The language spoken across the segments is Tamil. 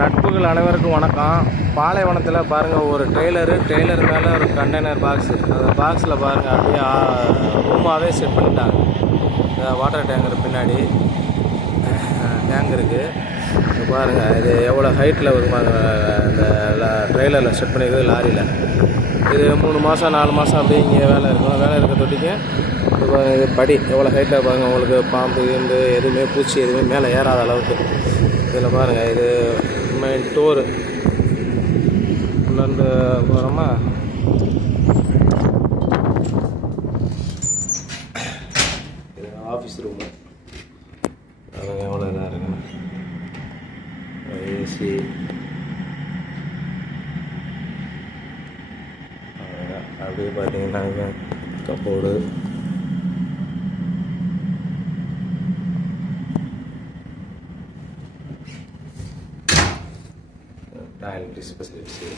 நட்புகள் அனைவருக்கும் வணக்கம். பாலைவனத்தில் பாருங்கள் ஒரு ட்ரெய்லரு ட்ரெய்லர் மேலே ஒரு கண்டெய்னர் பாக்ஸு அந்த பாக்ஸில் பாருங்கள் அப்படியே ரூமாகவே செட் பண்ணிட்டாங்க. இந்த வாட்டர் டேங்கர் பின்னாடி டேங்க் இருக்குது இது பாருங்கள் இது எவ்வளோ ஹைட்டில் வருவாங்க இந்த ட்ரெய்லரில் செட் பண்ணியிருக்குது லாரியில். இது மூணு மாதம் நாலு மாதம் அப்படியே இங்கே வேலை இருக்கும். வேலை இருக்க தொட்டிக்கு இது இது படி. எவ்வளோ ஹைட்டில் பாருங்கள் உங்களுக்கு பாம்பு கிம்பு எதுவுமே பூச்சி எதுவுமே மேலே ஏறாத அளவுக்கு. இதில் பாருங்கள் இது மெயின் டோரு உள்ளேருந்து போகிறோமா இது ஆஃபீஸ் ரூமு பாருங்க எவ்வளோ இதாக இருக்குன்னு ஏசி அப்படியே பார்த்தீங்கன்னா கப்போர்டு டாய்லெட் ஃபெசிலிட்டிஸு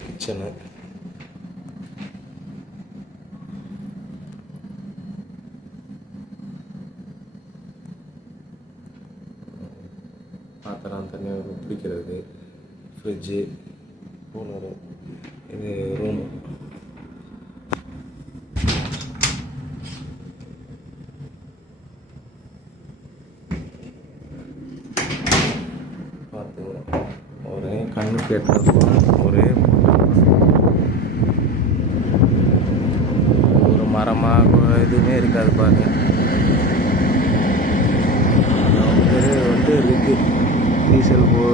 கிச்சனு பாத்திரம் தண்ணி பிடிக்கிறது ஃப்ரிட்ஜு கூலரு இது ரூமு பார்த்துங்க ஒரே கண்ணு கேட்டு ஒரே ஒரு மரமாக எதுவுமே இருக்காது பாருங்க. வந்து ரிக்கு டீசல் போ